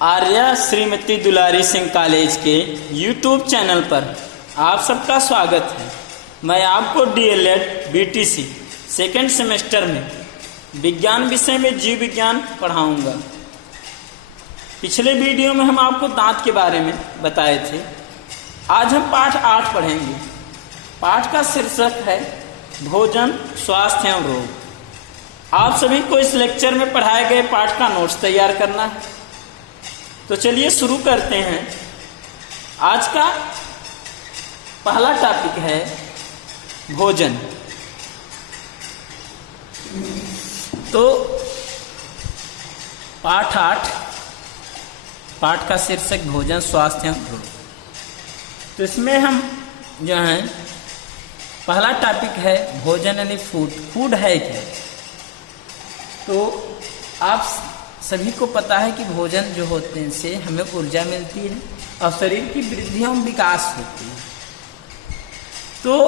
आर्या श्रीमती दुलारी Singh college के YouTube channel पर आप सबका स्वागत है। मैं आपको डीएलएड बीटीसी सेकेंड सेमेस्टर में विज्ञान विषय में जीव विज्ञान पढ़ाऊंगा। पिछले वीडियो में हम आपको दांत के बारे में बताए थे। आज हम पाठ 8 पढ़ेंगे। पाठ का शीर्षक है भोजन, स्वास्थ्य एवं रोग। आप सभी को इस लेक्चर में पढ़ाए गए पाठ का नोट्स तैयार करना है। तो चलिए शुरू करते हैं। आज का पहला टॉपिक है भोजन। तो पाठ 8, पाठ का शीर्षक भोजन, स्वास्थ्य एवं रोग। तो इसमें हम जो है पहला टॉपिक है भोजन यानी फूड। फूड है क्या? तो आप सभी को पता है कि भोजन जो होते हैं से हमें ऊर्जा मिलती है और शरीर की वृद्धि एवं विकास होती है। तो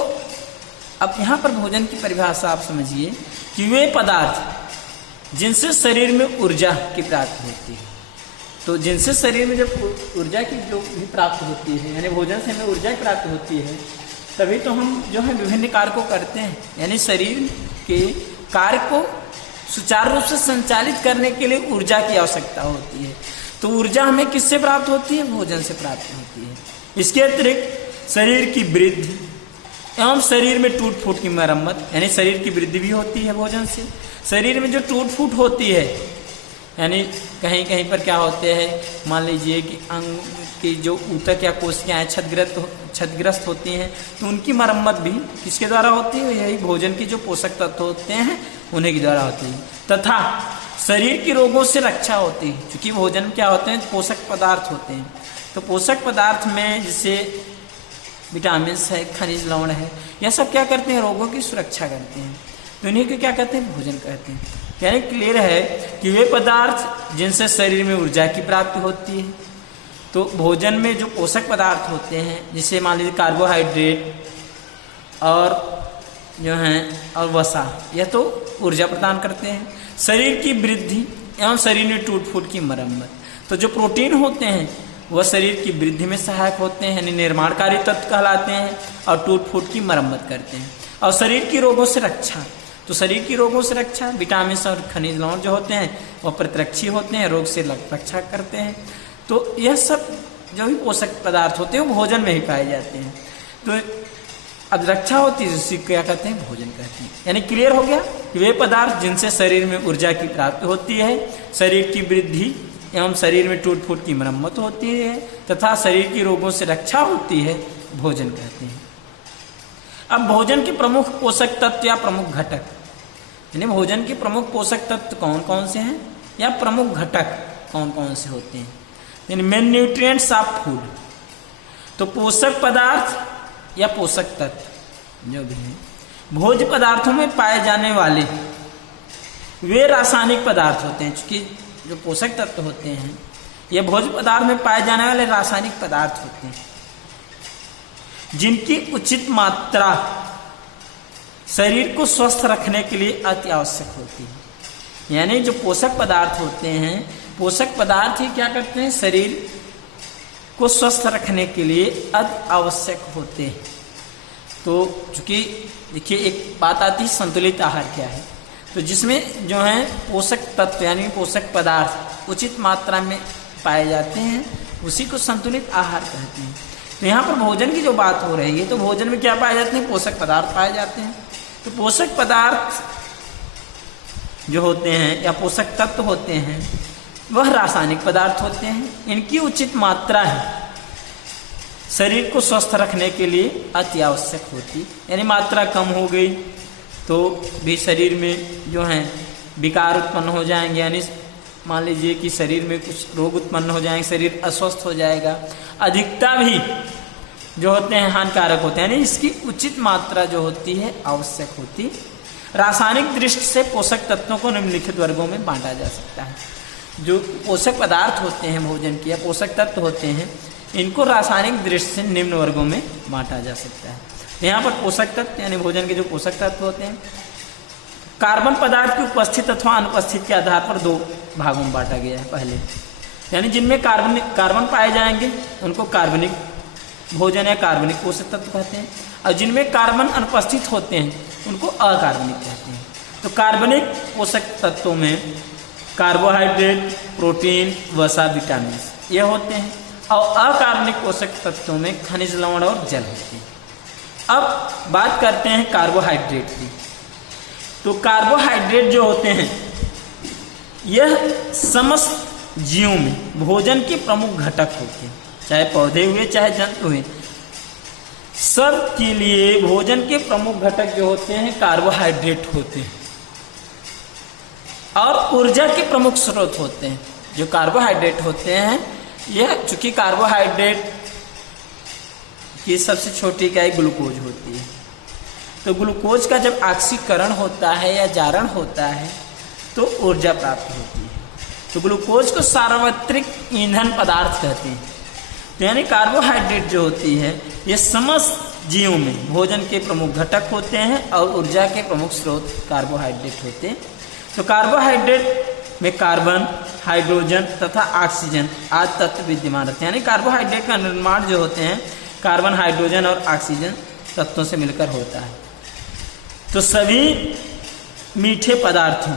अब यहाँ पर भोजन की परिभाषा आप समझिए कि वे पदार्थ जिनसे शरीर में ऊर्जा की प्राप्ति होती है। तो जिनसे शरीर में जब ऊर्जा की जो भी प्राप्त होती है, यानी भोजन से हमें ऊर्जा की प्राप्ति होती है, तभी तो हम जो है विभिन्न कार्य को करते हैं। यानी शरीर के कार्य को सुचारू रूप से संचालित करने के लिए ऊर्जा की आवश्यकता होती है। तो ऊर्जा हमें किससे प्राप्त होती है? भोजन से प्राप्त होती है। इसके अतिरिक्त शरीर की वृद्धि एवं शरीर में टूट फूट की मरम्मत, यानी शरीर की वृद्धि भी होती है भोजन से। शरीर में जो टूट फूट होती है, यानी कहीं कहीं पर क्या होते हैं, मान लीजिए कि अंग की जो ऊतक या कोशिकाएं क्षतिग्रस्त होती हैं, तो उनकी मरम्मत भी किसके द्वारा होती है? यही भोजन की जो पोषक तत्व होते हैं उन्हीं के द्वारा होती है। तथा शरीर की रोगों से रक्षा होती है, क्योंकि भोजन क्या होते हैं? पोषक पदार्थ होते हैं। तो पोषक पदार्थ में जैसे विटामिन है, खनिज लवण है, यह सब क्या करते हैं? रोगों की सुरक्षा करते हैं। तो इन्हीं को क्या कहते हैं? भोजन कहते हैं। यानी क्लियर है कि वे पदार्थ जिनसे शरीर में ऊर्जा की प्राप्ति होती है। तो भोजन में जो पोषक पदार्थ होते हैं, जैसे मान लीजिए कार्बोहाइड्रेट और जो हैं और वसा, यह तो ऊर्जा प्रदान करते हैं। शरीर की वृद्धि एवं शरीर में टूट फूट की मरम्मत। तो जो प्रोटीन होते हैं वह शरीर की वृद्धि में सहायक होते हैं, यानी निर्माणकारी तत्व कहलाते हैं, और टूट फूट की मरम्मत करते हैं। और शरीर की रोगों से रक्षा, तो शरीर की रोगों से रक्षा, विटामिन और खनिज लवण जो होते हैं वह प्रतिरक्षी होते हैं, रोग से रक्षा करते हैं। तो यह सब जो भी पोषक पदार्थ होते हैं वो भोजन में ही पाए जाते हैं। तो अब रक्षा होती है, उसी को क्या कहते हैं? भोजन कहते हैं। यानी क्लियर हो गया कि वे पदार्थ जिनसे शरीर में ऊर्जा की प्राप्ति होती है, शरीर की वृद्धि एवं शरीर में टूट फूट की मरम्मत होती है तथा शरीर की रोगों से रक्षा होती है, भोजन कहते हैं। अब भोजन के प्रमुख पोषक तत्व या प्रमुख घटक, यानी भोजन के प्रमुख पोषक तत्व कौन कौन से हैं या प्रमुख घटक कौन कौन से होते हैं? यानी मेन न्यूट्रिएंट्स ऑफ फूड। तो पोषक पदार्थ या पोषक तत्व जो भी है भोज्य पदार्थों में पाए जाने वाले वे रासायनिक पदार्थ होते हैं। क्योंकि जो पोषक तत्व होते हैं ये भोज्य पदार्थ में पाए जाने वाले रासायनिक पदार्थ होते हैं, जिनकी उचित मात्रा शरीर को स्वस्थ रखने के लिए अति आवश्यक होती है। यानी जो पोषक पदार्थ होते हैं, पोषक पदार्थ ही क्या करते हैं? शरीर को स्वस्थ रखने के लिए अति आवश्यक होते हैं। तो चूंकि देखिए एक बात आती है संतुलित आहार क्या है, तो जिसमें जो है पोषक तत्व यानी पोषक पदार्थ उचित मात्रा में पाए जाते हैं, उसी को संतुलित आहार कहते हैं। तो यहाँ पर भोजन की जो बात हो रही है, तो भोजन में क्या पाए जाते हैं? पोषक पदार्थ पाए जाते हैं। तो पोषक पदार्थ जो होते हैं या पोषक तत्व होते हैं वह रासायनिक पदार्थ होते हैं। इनकी उचित मात्रा है शरीर को स्वस्थ रखने के लिए अति आवश्यक होती। यानी मात्रा कम हो गई तो भी शरीर में जो है विकार उत्पन्न हो जाएंगे, यानी मान लीजिए कि शरीर में कुछ रोग उत्पन्न हो जाएंगे, शरीर अस्वस्थ हो जाएगा। अधिकता भी जो होते हैं हानिकारक होते हैं। यानी इसकी उचित मात्रा जो होती है आवश्यक होती। रासायनिक दृष्टि से पोषक तत्वों को निम्नलिखित वर्गों में बांटा जा सकता है। जो पोषक पदार्थ होते हैं भोजन के या पोषक तत्व होते हैं, इनको रासायनिक दृष्टि से निम्न वर्गों में बांटा जा सकता है। यहाँ पर पोषक तत्व यानी भोजन के जो पोषक तत्व होते हैं, कार्बन पदार्थ की उपस्थित अथवा अनुपस्थित के आधार पर 2 भागों में बांटा गया है। पहले यानी जिनमें कार्बन पाए जाएंगे उनको कार्बनिक भोजन या कार्बनिक पोषक तत्व कहते हैं, और जिनमें कार्बन अनुपस्थित होते हैं उनको अकार्बनिक कहते हैं। तो कार्बनिक पोषक तत्वों में कार्बोहाइड्रेट, प्रोटीन, वसा, विटामिन ये होते हैं, और अकार्बनिक पोषक तत्वों में खनिज लवण और जल होते हैं। अब बात करते हैं कार्बोहाइड्रेट की। तो कार्बोहाइड्रेट जो होते हैं यह समस्त जीवों में भोजन के प्रमुख घटक होते हैं, चाहे पौधे हुए चाहे जंतु हुए, सब के लिए भोजन के प्रमुख घटक जो होते हैं कार्बोहाइड्रेट होते हैं, और ऊर्जा के प्रमुख स्रोत होते हैं। जो कार्बोहाइड्रेट होते हैं यह चूंकि कार्बोहाइड्रेट की सबसे छोटी इकाई ग्लूकोज होती है, तो ग्लूकोज का जब ऑक्सीकरण होता है या जारण होता है तो ऊर्जा प्राप्त होती है। तो ग्लूकोज को सार्वत्रिक ईंधन पदार्थ कहते हैं। तो यानी कार्बोहाइड्रेट जो होती है ये समस्त जीवों में भोजन के प्रमुख घटक होते हैं और ऊर्जा के प्रमुख स्रोत कार्बोहाइड्रेट होते हैं। तो कार्बोहाइड्रेट में कार्बन, हाइड्रोजन तथा ऑक्सीजन आदि तत्व विद्यमान रहते हैं। यानी कार्बोहाइड्रेट का निर्माण जो होते हैं कार्बन, हाइड्रोजन और ऑक्सीजन तत्वों से मिलकर होता है। तो सभी मीठे पदार्थों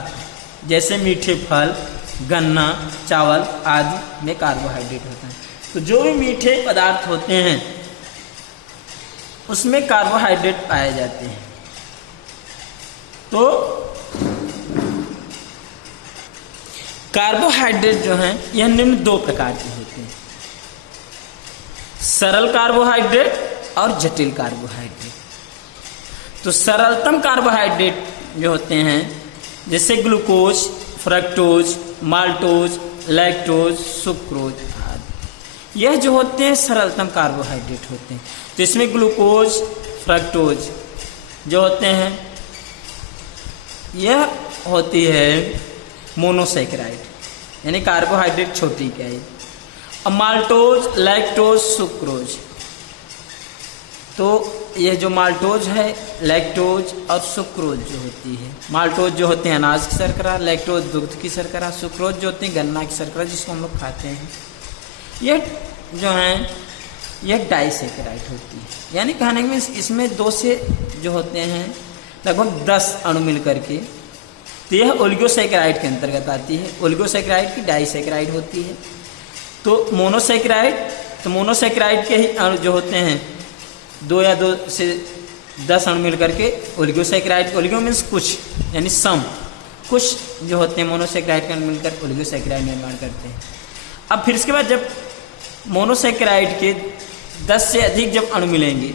जैसे मीठे फल, गन्ना, चावल आदि में कार्बोहाइड्रेट होता है। तो जो भी मीठे पदार्थ होते हैं उसमें कार्बोहाइड्रेट पाए जाते हैं। तो कार्बोहाइड्रेट जो हैं यह निम्न दो प्रकार के होते हैं, सरल कार्बोहाइड्रेट और जटिल कार्बोहाइड्रेट। तो सरलतम कार्बोहाइड्रेट जो होते हैं जैसे glucose, fructose, maltose, lactose, sucrose आदि, यह जो होते हैं सरलतम कार्बोहाइड्रेट होते हैं। तो इसमें ग्लूकोज, फ्रक्टोज जो होते हैं यह होती है मोनोसैकेराइड, यानी कार्बोहाइड्रेट छोटी इकाई। और माल्टोज, लैक्टोज, सुक्रोज, तो यह जो माल्टोज है, लैक्टोज और सुक्रोज जो होती है, माल्टोज जो होते हैं अनाज की शर्करा, लैक्टोज दुग्ध की शर्करा, सुक्रोज जो होती है गन्ना की शर्करा जिसको हम लोग खाते हैं, यह जो है यह डाइसैकेराइड होती है। यानी कहने में इसमें दो से जो होते हैं लगभग 10 अणु मिल करके, तो यह ओलिगोसैकेराइड के अंतर्गत आती है। ओलिगोसैकेराइड की डाइसैकेराइड होती है। तो मोनोसैकेराइड, तो मोनोसैकेराइड के ही अणु जो होते हैं 2 या 2 से 10 अणु मिल करके ओलिगोसैकेराइड, ओलिगो मीन्स कुछ यानी सम, कुछ जो होते हैं मोनोसैकेराइड के मिलकर ओलिगोसैकेराइड निर्माण करते हैं। अब फिर इसके बाद जब मोनोसैकेराइड के 10 से अधिक जब अणु मिलेंगे,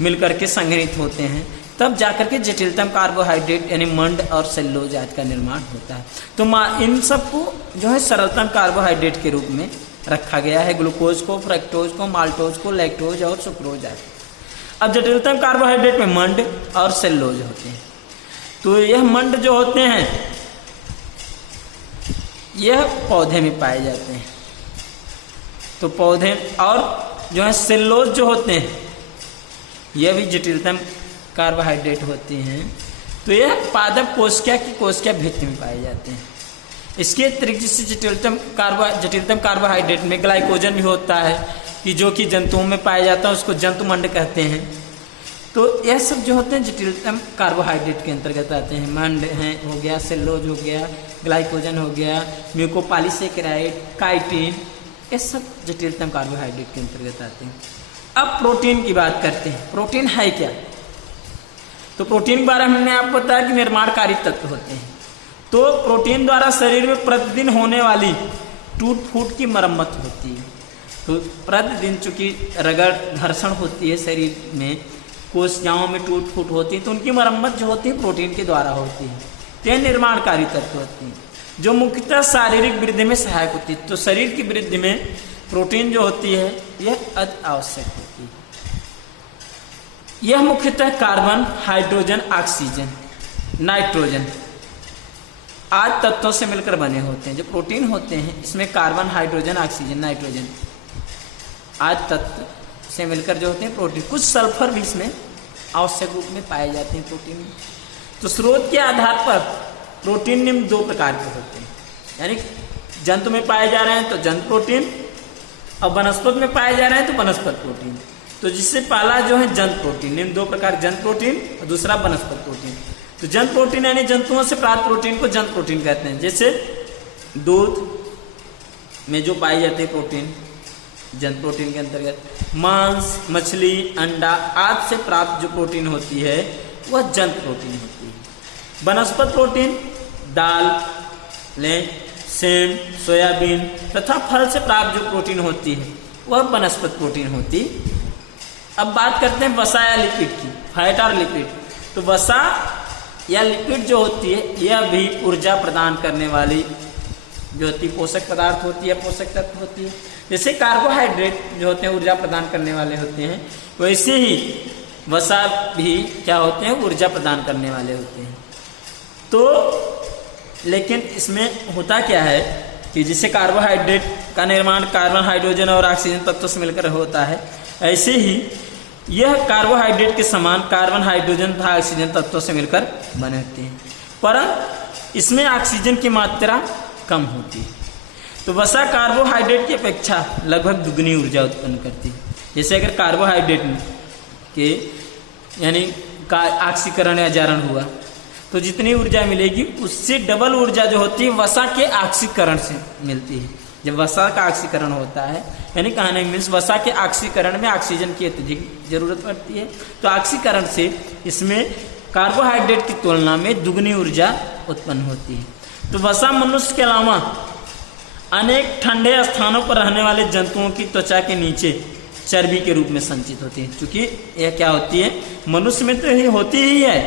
मिलकर के संग्रहित होते हैं, तब जाकर के जटिलतम कार्बोहाइड्रेट यानी मंड और सेल्यूलोज आदि का निर्माण होता है। तो इन सबको जो है सरलतम कार्बोहाइड्रेट के रूप में रखा गया है, ग्लूकोज को, फ्रक्टोज को, माल्टोज को, लैक्टोज और सुक्रोज आदि। अब जटिलतम कार्बोहाइड्रेट में मंड और सेल्यूलोज होते हैं। तो यह मंड जो होते हैं यह पौधे में पाए जाते हैं। तो पौधे और जो है सेल्यूलोज जो होते हैं यह भी जटिलतम कार्बोहाइड्रेट होते हैं। तो यह पादप कोशिका की कोशिका भित्ति में पाए जाते हैं। इसके अतिरिक्त जिससे जटिलतम कार्बोहाइड्रेट में ग्लाइकोजन भी होता है कि जो कि जंतुओं में पाया जाता है, उसको जंतुमंड कहते हैं। तो यह सब जो होते हैं जटिलतम कार्बोहाइड्रेट के अंतर्गत आते हैं। मंड है हो गया, सेल्यूलोज हो गया, ग्लाइकोजन हो गया, म्यूकोपॉलीसेकेराइड, काइटिन, ये सब जटिलतम कार्बोहाइड्रेट के अंतर्गत आते हैं। अब प्रोटीन की बात करते हैं। प्रोटीन है क्या? तो प्रोटीन के बारे में हमने आपको बताया कि निर्माणकारी तत्व होते हैं। तो प्रोटीन द्वारा शरीर में प्रतिदिन होने वाली टूट फूट की मरम्मत होती है। तो प्रतिदिन चूंकि रगड़ घर्षण होती है शरीर में, कोशिकाओं में टूट फूट होती है, तो उनकी मरम्मत जो होती है प्रोटीन के द्वारा होती है। तो यह निर्माणकारी तत्व होती है जो मुख्यतः शारीरिक वृद्धि में सहायक होती है। तो शरीर की वृद्धि में प्रोटीन जो होती है यह अति आवश्यक होती है। यह मुख्यतः कार्बन, हाइड्रोजन, ऑक्सीजन, नाइट्रोजन आदि तत्वों से मिलकर बने होते हैं। जो प्रोटीन होते हैं इसमें कार्बन, हाइड्रोजन, ऑक्सीजन, नाइट्रोजन आदि तत्व से मिलकर जो होते हैं प्रोटीन। कुछ सल्फर भी इसमें आवश्यक रूप में पाए जाते हैं प्रोटीन में। तो स्रोत के आधार पर प्रोटीन निम्न 2 प्रकार के होते हैं, यानी जंतु में पाए जा रहे हैं तो जंतु प्रोटीन, और वनस्पति में पाए जा रहे हैं तो वनस्पति प्रोटीन। तो जिससे पहला जो है जंतु प्रोटीन, इन दो प्रकार जंतु प्रोटीन और दूसरा वनस्पति प्रोटीन। तो जंतु प्रोटीन यानी जंतुओं से प्राप्त प्रोटीन को जंतु प्रोटीन कहते हैं। जैसे दूध में जो पाई जाती है प्रोटीन जंतु प्रोटीन के अंतर्गत, मांस, मछली, अंडा आदि से प्राप्त जो प्रोटीन होती है वह जंतु प्रोटीन होती है। वनस्पति प्रोटीन दाल, सेम, सोयाबीन तथा फल से प्राप्त जो प्रोटीन होती है वह वनस्पति प्रोटीन होती है। अब बात करते हैं वसा या लिपिड की, फैट और लिपिड। तो वसा या लिपिड जो होती है यह भी ऊर्जा प्रदान करने वाली जो होती है पोषक पदार्थ होती है, पोषक तत्व होती है। जैसे कार्बोहाइड्रेट जो होते हैं ऊर्जा प्रदान करने वाले होते हैं, वैसे ही वसा भी क्या होते हैं, ऊर्जा प्रदान करने वाले होते हैं। तो लेकिन इसमें होता क्या है कि जिससे कार्बोहाइड्रेट का निर्माण कार्बन, हाइड्रोजन और ऑक्सीजन तत्वों से मिलकर होता है, ऐसे ही यह कार्बोहाइड्रेट के समान कार्बन, हाइड्रोजन तथा ऑक्सीजन तत्वों से मिलकर बने होते हैं, परंतु इसमें ऑक्सीजन की मात्रा कम होती है। तो वसा कार्बोहाइड्रेट की अपेक्षा लगभग दुगनी ऊर्जा उत्पन्न करती है। जैसे अगर कार्बोहाइड्रेट के यानी का ऑक्सीकरण या जारण हुआ तो जितनी ऊर्जा मिलेगी उससे डबल ऊर्जा जो होती है वसा के ऑक्सीकरण से मिलती है। जब वसा का ऑक्सीकरण होता है यानी कहने मीन्स वसा के ऑक्सीकरण में ऑक्सीजन की अत्यधिक जरूरत पड़ती है, तो ऑक्सीकरण से इसमें कार्बोहाइड्रेट की तुलना में दुगनी ऊर्जा उत्पन्न होती है। तो वसा मनुष्य के अलावा अनेक ठंडे स्थानों पर रहने वाले जंतुओं की त्वचा के नीचे चर्बी के रूप में संचित होती है। क्योंकि यह क्या होती है, मनुष्य में तो ये होती ही है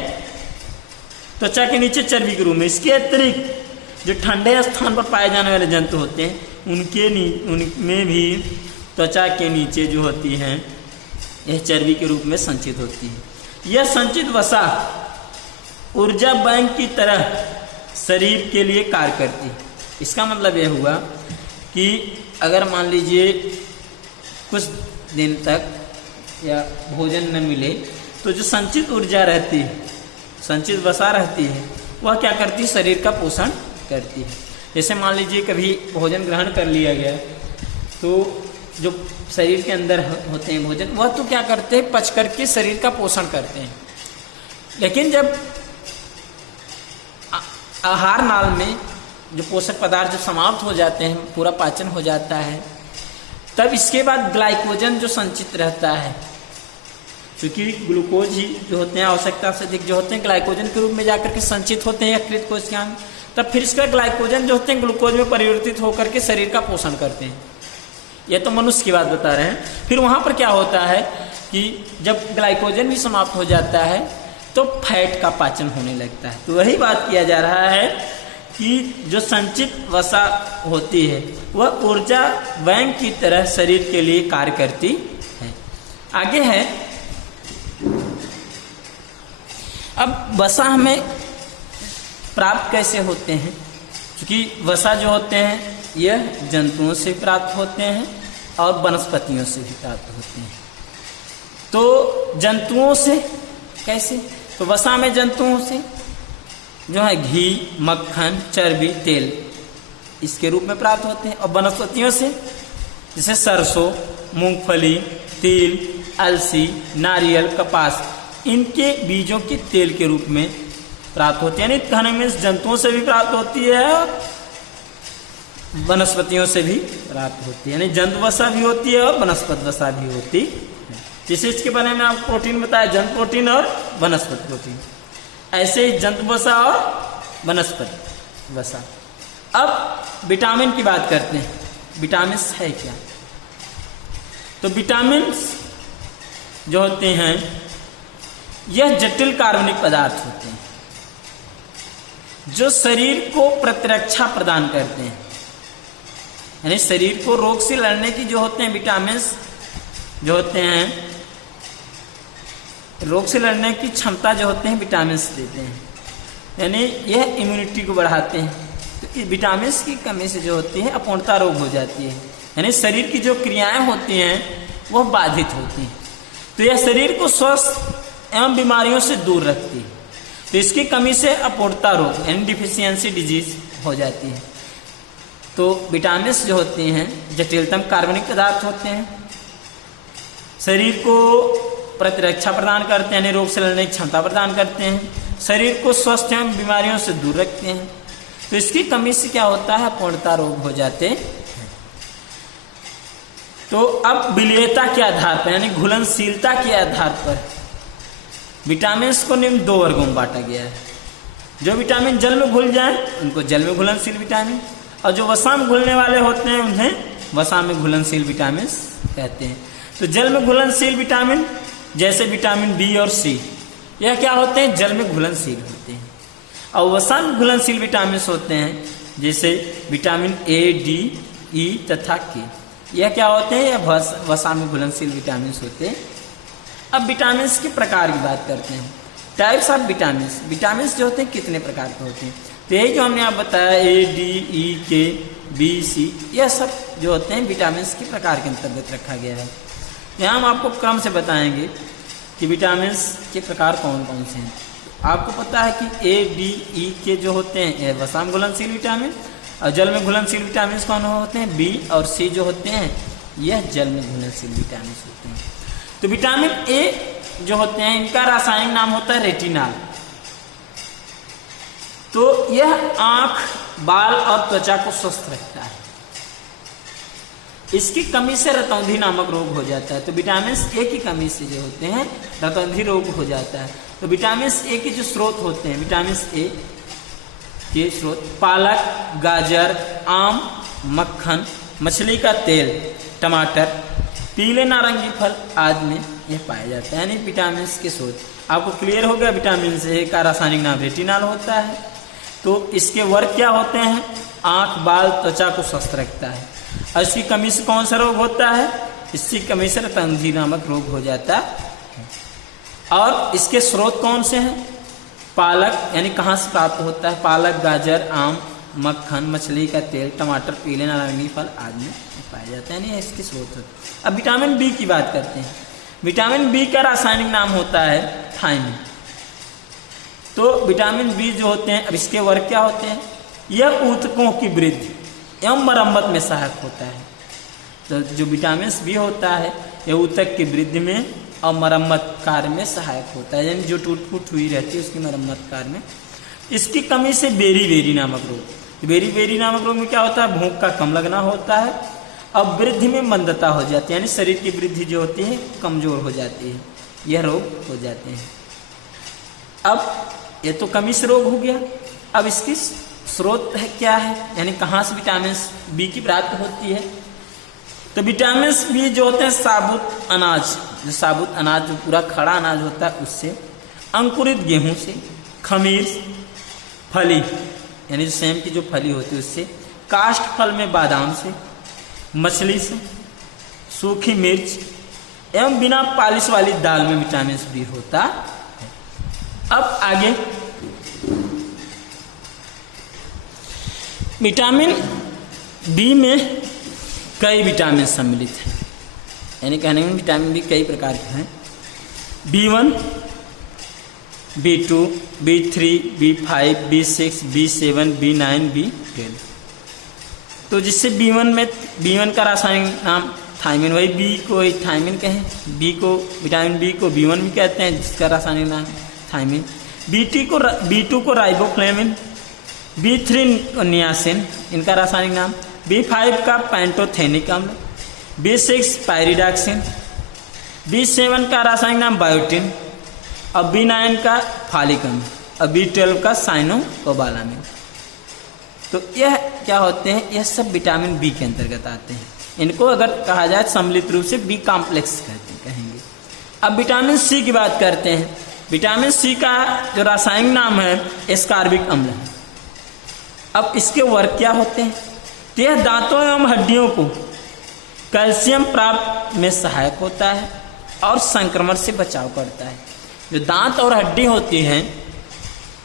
त्वचा के नीचे चर्बी के रूप में। इसके अतिरिक्त जो ठंडे स्थान पर पाए जाने वाले जंतु होते हैं उनमें भी त्वचा के नीचे जो होती हैं यह चर्बी के रूप में संचित होती है। यह संचित वसा ऊर्जा बैंक की तरह शरीर के लिए कार्य करती है। इसका मतलब यह हुआ कि अगर मान लीजिए कुछ दिन तक या भोजन न मिले तो जो संचित ऊर्जा रहती है, संचित वसा रहती है, वह क्या करती है, शरीर का पोषण करती है। जैसे मान लीजिए कभी भोजन ग्रहण कर लिया गया तो जो शरीर के अंदर होते हैं भोजन, वह तो क्या करते हैं, पच करके शरीर का पोषण करते हैं। लेकिन जब आहार नाल में जो पोषक पदार्थ जो समाप्त हो जाते हैं, पूरा पाचन हो जाता है, तब इसके बाद ग्लाइकोजन जो संचित रहता है, क्योंकि ग्लूकोज ही जो होते हैं आवश्यकता से अधिक जो होते हैं ग्लाइकोजन के रूप में जाकर के संचित होते हैं यकृत कोशिकाओं में, तब फिर इसका ग्लाइकोजन जो होते हैं ग्लूकोज में परिवर्तित होकर के शरीर का पोषण करते हैं। यह तो मनुष्य की बात बता रहे हैं। फिर वहाँ पर क्या होता है कि जब ग्लाइकोजन भी समाप्त हो जाता है तो फैट का पाचन होने लगता है। तो वही बात किया जा रहा है कि जो संचित वसा होती है वह ऊर्जा बैंक की तरह शरीर के लिए कार्य करती है। आगे है, अब वसा हमें प्राप्त कैसे होते हैं, क्योंकि वसा जो होते हैं यह जंतुओं से प्राप्त होते हैं और वनस्पतियों से भी प्राप्त होते हैं। तो जंतुओं से कैसे, तो वसा में जंतुओं से जो है घी, मक्खन, चर्बी, तेल इसके रूप में प्राप्त होते हैं, और वनस्पतियों से जैसे सरसों, मूंगफली, तिल, अलसी, नारियल, कपास, इनके बीजों के तेल के रूप में प्राप्त होती है। यानी कहने में जंतुओं से भी प्राप्त होती है और वनस्पतियों से भी प्राप्त होती है। यानी जंतु वसा भी होती है और वनस्पति वसा भी होती है। जैसे इसके बारे में आपको प्रोटीन बताया, जंतु प्रोटीन और वनस्पति प्रोटीन, ऐसे ही जंतु वसा और वनस्पति वसा। अब विटामिन की बात करते हैं। विटामिन है क्या, तो विटामिन जो होते हैं यह जटिल कार्बनिक पदार्थ होते हैं जो शरीर को प्रतिरक्षा प्रदान करते हैं। यानी शरीर को रोग से लड़ने की जो होते हैं विटामिन जो होते हैं, रोग से लड़ने की क्षमता जो होते हैं विटामिन देते हैं, यानी यह इम्यूनिटी को बढ़ाते हैं। तो विटामिन की कमी से जो होती है अपूर्णता रोग हो जाती है, यानी शरीर की जो क्रियाएं होती हैं वह बाधित होती हैं। तो यह शरीर को स्वस्थ एवं बीमारियों से दूर रखती है। तो इसकी कमी से अपूर्णता रोग यानी डिफिशियंसी डिजीज हो जाती है। तो विटामिन जो होते हैं जटिलतम कार्बनिक पदार्थ होते हैं, शरीर को प्रतिरक्षा प्रदान करते हैं, यानी रोग से लड़ने की क्षमता प्रदान करते हैं, शरीर को स्वस्थ एवं बीमारियों से दूर रखते हैं। तो इसकी कमी से क्या होता है, पूर्णतः रोग हो जाते हैं। तो अब विलीयता के आधार पर यानी घुलनशीलता के आधार पर विटामिन को निम्न 2 वर्गों में बांटा गया है। जो विटामिन जल में घुल जाए उनको जल में घुलनशील विटामिन, और जो वसा में घुलने वाले होते हैं उन्हें वसा में घुलनशील विटामिन कहते हैं। तो जल में घुलनशील विटामिन जैसे विटामिन बी और सी, यह क्या होते हैं, जल में घुलनशील होते हैं। और वसा में घुलनशील विटामिन होते हैं जैसे विटामिन ए, डी, ई तथा के, यह क्या होते हैं, यह वसा में घुलनशील विटामिन होते हैं। अब विटामिन के प्रकार की बात करते हैं। टाइप्स ऑफ विटामिन जो होते हैं कितने प्रकार के होते हैं, तो यही जो हमने आप बताया ए, डी, ई, के, बी, सी, यह सब जो होते हैं विटामिन के प्रकार के अंतर्गत रखा गया है। यहाँ हम आपको क्रम से बताएंगे कि विटामिन के प्रकार कौन कौन से हैं। आपको पता है कि ए, डी, ई, के जो होते हैं यह वसा में घुलनशील विटामिन, और जल में घुलनशील विटामिन कौन होते हैं, बी और सी जो होते हैं यह जल में घुलनशील विटामिन होते हैं। तो विटामिन ए जो होते हैं इनका रासायनिक नाम होता है रेटिनॉल। तो यह आंख, बाल और त्वचा को स्वस्थ रखता है। इसकी कमी से रतौंधी नामक रोग हो जाता है। तो विटामिन ए की कमी से जो होते हैं रतौंधी रोग हो जाता है। तो विटामिन ए के जो स्रोत होते हैं, विटामिन ए के स्रोत पालक, गाजर, आम, मक्खन, मछली का तेल, टमाटर, पीले नारंगी फल आदि में यह पाया जाता है, यानी विटामिन के स्रोत। आपको क्लियर हो गया, विटामिन ए का रासायनिक नाम रेटिनॉल होता है। तो इसके वर्ग क्या होते हैं, आंख, बाल, त्वचा को स्वस्थ रखता है। और इसकी कमी से कौन सा रोग होता है, इसकी कमी से रतौंधी नामक रोग हो जाता है। और इसके स्रोत कौन से हैं, पालक, यानी कहाँ से प्राप्त होता है, पालक, गाजर, आम, मक्खन, मछली का तेल, टमाटर, पीले नारंगी फल आदि में पाए जाते हैं, यानी इसके स्रोत होते हैं। अब विटामिन बी की बात करते हैं। विटामिन बी का रासायनिक नाम होता है थायमिन। तो विटामिन बी जो होते हैं, अब इसके वर्ग क्या होते हैं, यह ऊतकों की वृद्धि एवं मरम्मत में सहायक होता है। तो जो विटामिन बी होता है यह ऊतक की वृद्धि में और मरम्मत कार्य में सहायक होता है, यानी जो टूट फूट हुई रहती है उसकी मरम्मत कार्य में। इसकी कमी से बेरी नामक रोग, बेरी नामक रोग में क्या होता है, भूख का कम लगना होता है और वृद्धि में मंदता हो जाती है, यानी शरीर की वृद्धि जो होती है कमजोर हो जाती है, यह रोग हो जाते हैं। अब ये तो कमी से रोग हो गया। अब इसकी स्रोत है क्या है, यानी कहाँ से विटामिन बी की प्राप्ति होती है। तो विटामिन बी जो होते हैं साबुत अनाज, जो साबुत अनाज जो पूरा खड़ा अनाज होता है उससे, अंकुरित गेहूं से, खमीर, फली यानी जो सेम की जो फली होती है उससे, काष्ठ फल में बादाम से, मछली से, सूखी मिर्च एवं बिना पालिश वाली दाल में विटामिन बी होता है। अब आगे विटामिन बी में कई विटामिन सम्मिलित हैं, यानी कहने में विटामिन बी कई प्रकार के हैं। B1, B2, B3, B5, B6, B7, B9, B12। तो जिससे B1 का रासायनिक नाम थायमिन, वही बी को थायमिन कहें, विटामिन बी को B1 भी कहते हैं जिसका रासायनिक नाम थायमिन। B2 को राइबोफ्लेविन, B3 को नियासिन, इनका रासायनिक नाम। B5 का पैंटोथेनिक अम्ल, B6 पायरिडॉक्सिन, B7 का रासायनिक नाम बायोटिन और B9 का फालिक अम्ल और B12 का साइनोकोबालामिन। तो यह क्या होते हैं, यह सब विटामिन बी के अंतर्गत आते हैं। इनको अगर कहा जाए सम्मिलित रूप से बी कॉम्प्लेक्स कहेंगे। अब विटामिन सी की बात करते हैं। विटामिन सी का जो रासायनिक नाम है एस्कॉर्बिक अम्ल है। अब इसके वर्ग क्या होते हैं, तो यह दांतों एवं हड्डियों को कैल्शियम प्राप्त में सहायक होता है और संक्रमण से बचाव करता है। जो दांत और हड्डी होती हैं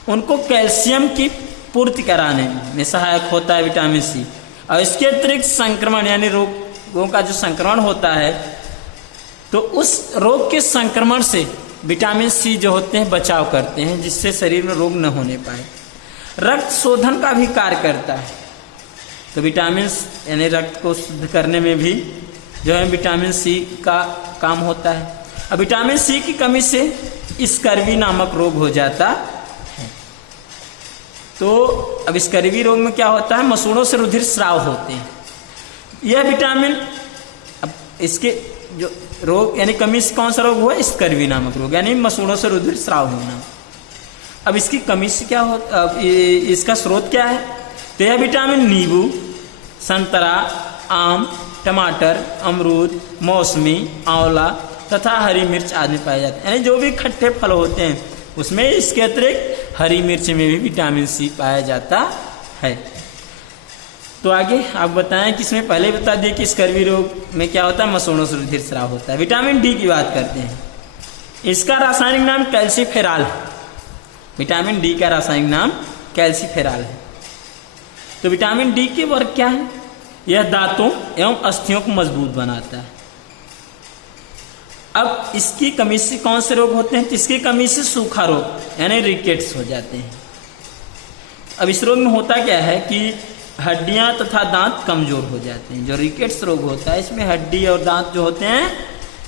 उनको कैल्शियम की पूर्ति कराने में सहायक होता है विटामिन सी। और इसके अतिरिक्त संक्रमण यानी रोगों का जो संक्रमण होता है तो उस रोग के संक्रमण से विटामिन सी जो होते हैं बचाव करते हैं, जिससे शरीर में रोग न होने पाए। रक्त शोधन का भी कार्य करता है। तो विटामिन यानी रक्त को शुद्ध करने में भी जो है विटामिन सी का काम होता है। अब विटामिन सी की कमी से स्कर्वी नामक रोग हो जाता है। तो अब स्कर्वी रोग में क्या होता है, मसूड़ों से रुधिर स्राव होते हैं। यह विटामिन, अब इसके जो रोग यानी कमी से कौन सा रोग हुआ, स्कर्वी नामक रोग यानी मसूड़ों से रुधिर स्राव होना। अब इसकी कमी से क्या हो, इसका स्रोत क्या है, तो यह विटामिन नींबू, संतरा, आम, टमाटर, अमरूद, मौसमी, आंवला तथा हरी मिर्च आदि में पाए जाते हैं। यानी जो भी खट्टे फल होते हैं उसमें इसके अतिरिक्त हरी मिर्च में भी विटामिन सी पाया जाता है। तो आगे आप बताएं कि इसमें पहले बता दिए कि स्कर्वी रोग में क्या होता है, मसूड़ों से रुधिर स्राव होता है। विटामिन डी की बात करते हैं। इसका रासायनिक नाम कैल्सीफेरॉल है। विटामिन डी का रासायनिक नाम कैल्सीफेरॉल है। तो विटामिन डी के वर्ग क्या है, यह दांतों एवं अस्थियों को मजबूत बनाता है। अब इसकी कमी से कौन से रोग होते हैं, इसकी कमी से सूखा रोग यानी रिकेट्स हो जाते हैं। अब इस रोग में होता क्या है कि हड्डियां तथा दांत कमजोर हो जाते हैं। जो रिकेट्स रोग होता है इसमें हड्डी और दांत जो होते हैं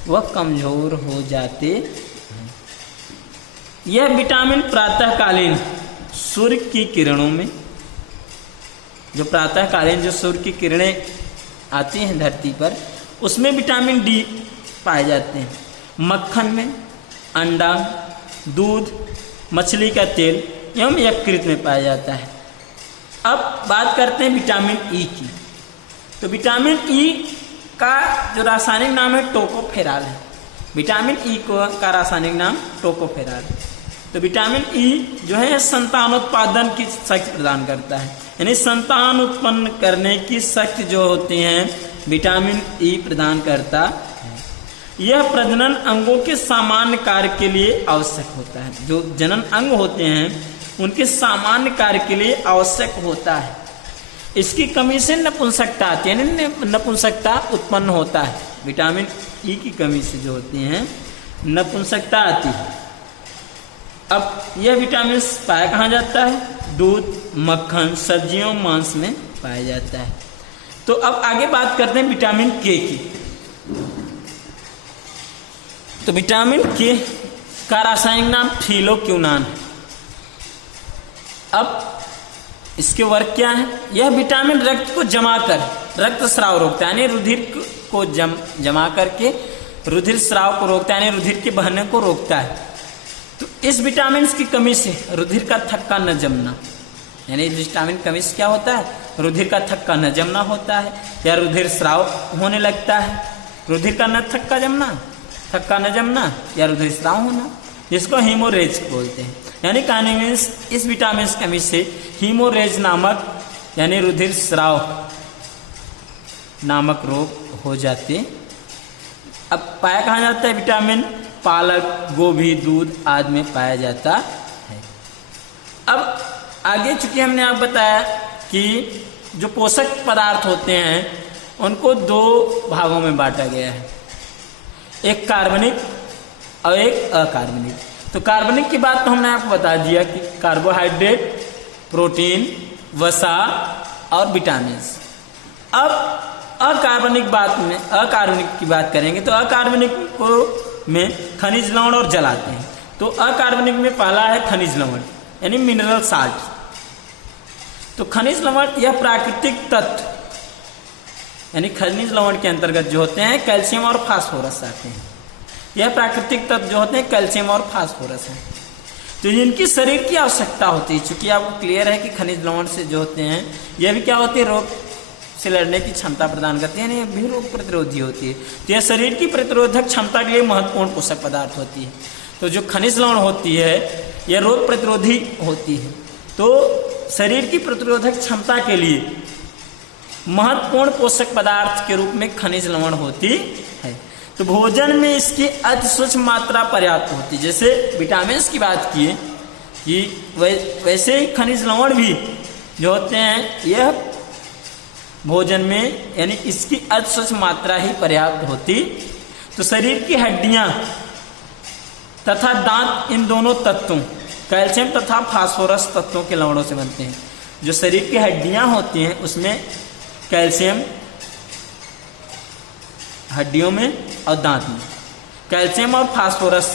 वह कमजोर हो जाते हैं। यह विटामिन प्रातःकालीन सूर्य की किरणों में, जो प्रातःकालीन जो सूर्य की किरणें आती हैं धरती पर, उसमें विटामिन डी पाए जाते हैं। मक्खन में, अंडा, दूध, मछली का तेल एवं यकृत में पाया जाता है। अब बात करते हैं विटामिन ई की। तो विटामिन ई का जो रासायनिक नाम है टोकोफेरॉल है। विटामिन ई का रासायनिक नाम टोकोफेरॉल है। तो विटामिन ई जो है संतानोत्पादन की शक्ति प्रदान करता है, यानी संतान उत्पन्न करने की शक्ति जो होती है विटामिन ई प्रदान करता है। यह प्रजनन अंगों के सामान्य कार्य के लिए आवश्यक होता है। जो जनन अंग होते हैं उनके सामान्य कार्य के लिए आवश्यक होता है। इसकी कमी से नपुंसकता आती है, यानी नपुंसकता उत्पन्न होता है। विटामिन ई की कमी से जो होती हैं नपुंसकता आती है। अब यह विटामिन पाया कहाँ जाता है, दूध, मक्खन, सब्जियों, मांस में पाया जाता है। तो अब आगे बात करते हैं विटामिन के की। तो विटामिन के का रासायनिक नाम फिलोक्विनोन है। अब इसके वर्ग क्या है, यह विटामिन रक्त को जमा कर रक्त स्राव रोकता है, यानी रुधिर को जमा करके रुधिर स्राव को रोकता है, यानी रुधिर के बहने को रोकता है। तो इस विटामिन की कमी से रुधिर का थक्का न जमना, यानी इस विटामिन कमी से क्या होता है, रुधिर का थक्का न जमना होता है या रुधिर स्राव होने लगता है। रुधिर का न थक्का जमना, थक्का न जमना या रुधिर स्राव होना, जिसको हीमोरेज बोलते हैं। यानी कहानी में इस विटामिन की कमी से हीमोरेज नामक यानी रुधिर स्राव नामक रोग हो जाते। अब पाया कहाँ जाता है विटामिन, पालक, गोभी, दूध आदि में पाया जाता है। अब आगे चूंकि हमने आप बताया कि जो पोषक पदार्थ होते हैं उनको दो भागों में बांटा गया है, एक कार्बनिक और एक अकार्बनिक। तो कार्बनिक की बात तो हमने आपको बता दिया कि कार्बोहाइड्रेट, प्रोटीन, वसा और विटामिन। अब अकार्बनिक की बात करेंगे तो अकार्बनिक को में खनिज लवण और जल आते हैं। तो अकार्बनिक में पहला है खनिज लवण यानी मिनरल साल्ट। तो खनिज लवण यह प्राकृतिक तत्व यानी खनिज लवण के अंतर्गत जो होते हैं कैल्शियम और फास्फोरस आते हैं। यह प्राकृतिक तत्व जो होते हैं कैल्शियम और फास्फोरस हैं, तो इनकी शरीर की आवश्यकता होती है। चूंकि आपको क्लियर है कि खनिज लवण से जो होते हैं यह भी क्या होती है, रोग से लड़ने की क्षमता प्रदान करती है, यानी यह भी रोग प्रतिरोधी होती है। तो यह शरीर की प्रतिरोधक क्षमता के लिए महत्वपूर्ण पोषक पदार्थ होती है। तो जो खनिज लवण होती है यह रोग प्रतिरोधी होती है। तो शरीर की प्रतिरोधक क्षमता के लिए महत्वपूर्ण पोषक पदार्थ के रूप में खनिज लवण होती है। तो भोजन में इसकी अति सूक्ष्म मात्रा पर्याप्त होती है। जैसे विटामिन की बात किए कि वैसे ही खनिज लवण भी जो होते हैं यह भोजन में यानी इसकी अति सूक्ष्म मात्रा ही पर्याप्त होती। तो शरीर की हड्डियां तथा दांत इन दोनों तत्वों कैल्शियम तथा फास्फोरस तत्वों के लवणों से बनते हैं। जो शरीर की हड्डियां होती हैं उसमें कैल्शियम हड्डियों में और दांत में। कैल्शियम और फास्फोरस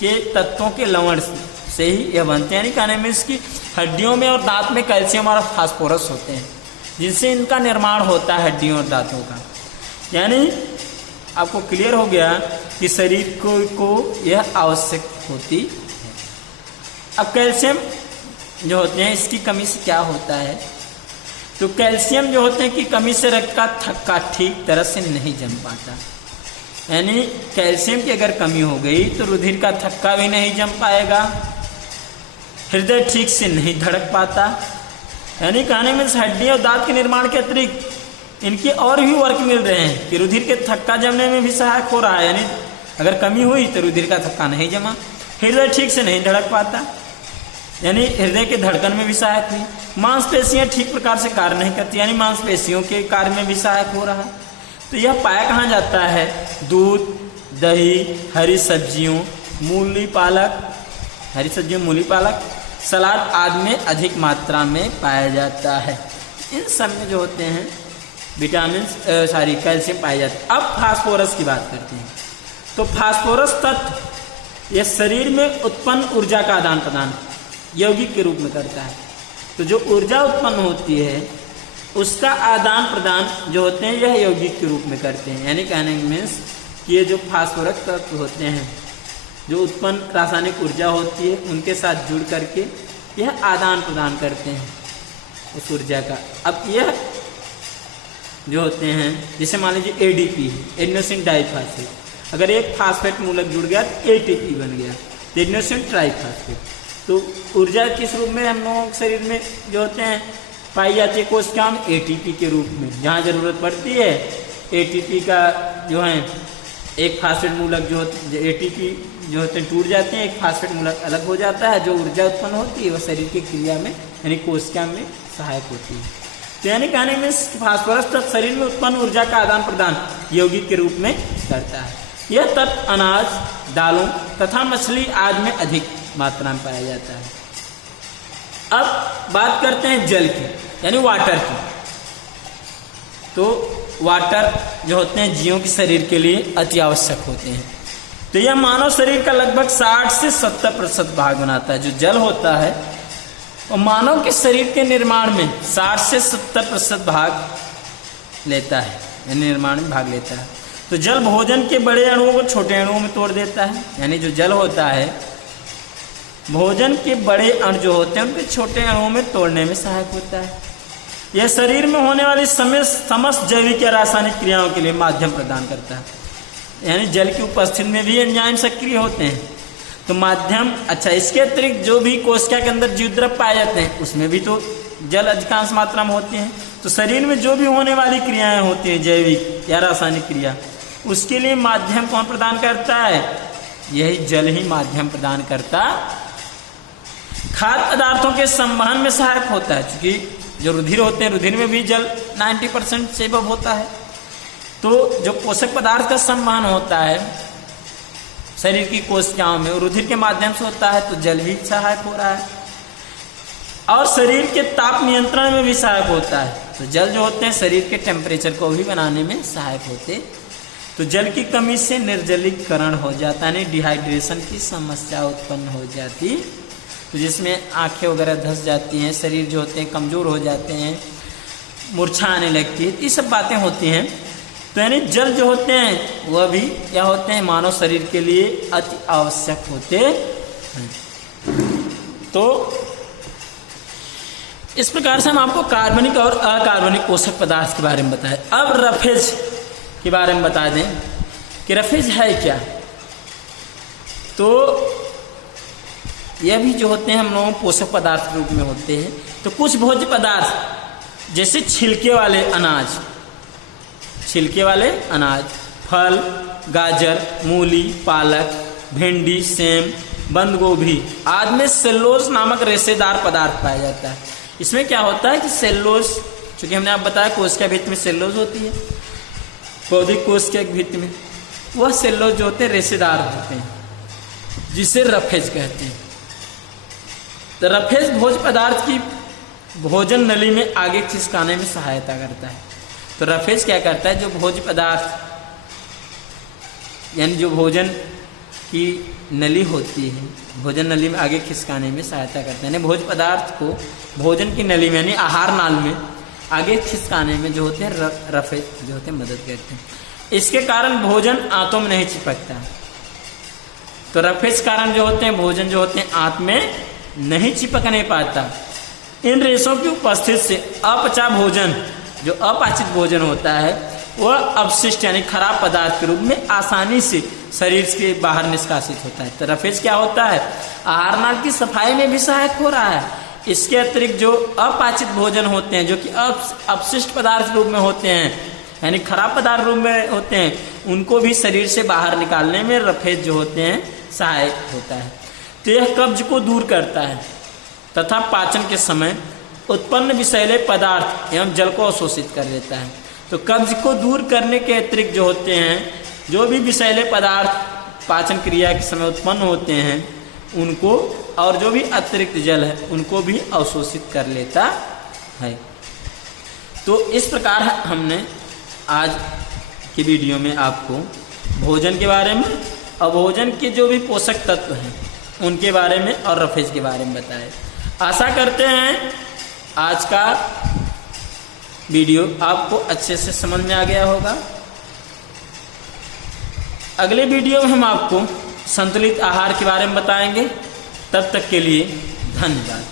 के तत्वों के लवण से ही यह बनते हैं, यानी कहने में इसकी हड्डियों में और दांत में कैल्शियम और फास्फोरस होते हैं, जिनसे इनका निर्माण होता है हड्डियों और दांतों का। यानी आपको क्लियर हो गया कि शरीर को यह आवश्यक होती है। अब कैल्शियम जो होते हैं इसकी कमी से क्या होता है, तो कैल्शियम जो होते हैं कि कमी से रक्त का थक्का ठीक तरह से नहीं जम पाता। यानी कैल्शियम की अगर कमी हो गई तो रुधिर का थक्का भी नहीं जम पाएगा, हृदय ठीक से नहीं धड़क पाता। यानी कहने में हड्डी और दांत के निर्माण के अतिरिक्त इनके और भी वर्क मिल रहे हैं कि रुधिर के थक्का जमने में भी सहायक हो रहा है। यानी अगर कमी हुई तो रुधिर का थक्का नहीं जमा, हृदय ठीक से नहीं धड़क पाता, यानी हृदय के धड़कन में भी सहायक हुई। मांसपेशियां ठीक प्रकार से कार्य नहीं करती, यानी मांसपेशियों के कार्य में भी सहायक हो रहा है। तो यह पाया कहाँ जाता है, दूध, दही, हरी सब्जियों, मूली पालक, हरी सब्जियों मूली पालक, सलाद आदि में अधिक मात्रा में पाया जाता है। इन सब में जो होते हैं विटामिन कैल्शियम पाए जाते हैं। अब फास्फोरस की बात करते हैं। तो फास्फोरस तत्व यह शरीर में उत्पन्न ऊर्जा का आदान प्रदान यौगिक के रूप में करता है। तो जो ऊर्जा उत्पन्न होती है उसका आदान प्रदान जो होते हैं यह यौगिक के रूप में करते हैं। यानी कहने मीन्स कि ये जो फास्फोरस तत्व होते हैं जो उत्पन्न रासायनिक ऊर्जा होती है उनके साथ जुड़ करके यह आदान प्रदान करते हैं उस ऊर्जा का। अब यह जो होते हैं जैसे मान लीजिए एडीपी, एडिनोसिन डाइफॉस्फेट, अगर एक फास्फेट मूलक जुड़ गया तो एटीपी बन गया, एडिनोसिन ट्राइफॉस्फेट। तो ऊर्जा किस रूप में हम लोगों के शरीर में जो होते हैं पाई जाती है कोशिका में, एटीपी के रूप में। जहाँ जरूरत पड़ती है एटीपी का जो है एक फास्फेट मूलक जो एटीपी जो होते हैं टूट जाते हैं, एक फास्फेट मूलक अलग हो जाता है, जो ऊर्जा उत्पन्न होती है वह शरीर की क्रिया में यानी कोशिका में सहायक होती है। तो यानी कहने में फास्फोरस तत्व शरीर में उत्पन्न ऊर्जा का आदान प्रदान यौगिक के रूप में करता है। यह तत्व अनाज, दालों तथा मछली आदि में अधिक मात्रा में पाया जाता है। अब बात करते हैं जल की यानी वाटर की। तो वाटर जो होते हैं जीवों के शरीर के लिए अति आवश्यक होते हैं। तो यह मानव शरीर का लगभग 60 से 70% भाग बनाता है। जो जल होता है और मानव के शरीर के निर्माण में 60 से 70% भाग लेता है, यानी निर्माण में भाग लेता है। तो जल भोजन के बड़े अणुओं को छोटे अणुओं में तोड़ देता है। यानी जो जल होता है भोजन के बड़े अणु जो होते हैं उनके छोटे अणुओं में तोड़ने में सहायक होता है। यह शरीर में होने वाली समस्त जैविक या रासायनिक क्रियाओं के लिए माध्यम प्रदान करता है। यानी जल की उपस्थिति में भी एंजाइम सक्रिय होते हैं। तो माध्यम अच्छा, इसके अतिरिक्त जो भी कोशिका के अंदर जीवद्रव्य पाए जाते हैं उसमें भी तो जल अधिकांश मात्रा में होती है। तो शरीर में जो भी होने वाली क्रियाएं होती हैं जैविक या रासायनिक क्रिया, उसके लिए माध्यम कौन प्रदान करता है, यही जल ही माध्यम प्रदान करता। खाद्य पदार्थों के संवहन में सहायक होता है, क्योंकि जो रुधिर होते हैं रुधिर में भी जल 90% से अब होता है। तो जो पोषक पदार्थ का संवहन होता है शरीर की कोशिकाओं में रुधिर के माध्यम से होता है, तो जल भी सहायक हो रहा है। और शरीर के ताप नियंत्रण में भी सहायक होता है। तो जल जो होते हैं शरीर के टेम्परेचर को भी बनाने में सहायक होते। तो जल की कमी से निर्जलीकरण हो जाता है, डिहाइड्रेशन की समस्या उत्पन्न हो जाती, तो जिसमें आंखें वगैरह धंस जाती हैं, शरीर जो होते हैं कमजोर हो जाते हैं, मूर्छा आने लगती है, ये सब बातें होती हैं। तो यानी जल जो होते हैं वह भी क्या होते हैं, मानव शरीर के लिए अति आवश्यक होते हैं। तो इस प्रकार से हम आपको कार्बनिक और अकार्बनिक पोषक पदार्थ के बारे में बताएं। अब रफेज के बारे में बता दें कि रफेज है क्या। तो यह भी जो होते हैं हम लोगों पोषक पदार्थ के रूप में होते हैं। तो कुछ भोज्य पदार्थ जैसे छिलके वाले अनाज, फल, गाजर, मूली, पालक, भिंडी, सेम, बंद गोभी आदि में सेल्यूलोज नामक रेशेदार पदार्थ पाया जाता है। इसमें क्या होता है कि सेल्यूलोज, चूंकि हमने आप बताया कोशिका भित्ति में सेल्यूलोज होती है, पौधे कोशिका भित्ति में वह सेल्यूलोज जो होते हैं रेशेदार होते हैं, जिसे रफेज कहते हैं। तो रफेज भोज्य पदार्थ की भोजन नली में आगे खिसकाने में सहायता करता है। तो रफेज क्या करता है, जो भोज्य पदार्थ यानी जो भोजन की नली होती है, भोजन नली में आगे खिसकाने में सहायता करता है, यानी भोज्य पदार्थ को भोजन की नली में यानी आहार नाल में आगे खिसकाने में जो होते हैं रफेज जो होते हैं मदद करते हैं। इसके कारण भोजन आंतों में नहीं चिपकता। तो रफेज कारण जो होते हैं भोजन जो होते हैं आंत में नहीं चिपक नहीं पाता। इन रेशों की उपस्थिति से अपचा भोजन, जो अपाचित भोजन होता है, वह अवशिष्ट यानी खराब पदार्थ के रूप में आसानी से शरीर के बाहर निष्कासित होता है। तो रफेज क्या होता है, आहार नाल की सफाई में भी सहायक हो रहा है। इसके अतिरिक्त जो अपाचित भोजन होते हैं, जो कि अपशिष्ट पदार्थ रूप में होते हैं यानी खराब पदार्थ रूप में होते हैं, उनको भी शरीर से बाहर निकालने में रफेज जो होते हैं सहायक होता है। तो यह कब्ज को दूर करता है तथा पाचन के समय उत्पन्न विषैले पदार्थ एवं जल को अवशोषित कर देता है। तो कब्ज को दूर करने के अतिरिक्त जो होते हैं, जो भी विषैले पदार्थ पाचन क्रिया के समय उत्पन्न होते हैं उनको, और जो भी अतिरिक्त जल है उनको भी अवशोषित कर लेता है। तो इस प्रकार हमने आज की वीडियो में आपको भोजन के बारे में और भोजन के जो भी पोषक तत्व हैं उनके बारे में और रफेज के बारे में बताया। आशा करते हैं आज का वीडियो आपको अच्छे से समझ में आ गया होगा। अगले वीडियो में हम आपको संतुलित आहार के बारे में बताएंगे। तब तक के लिए धन्यवाद।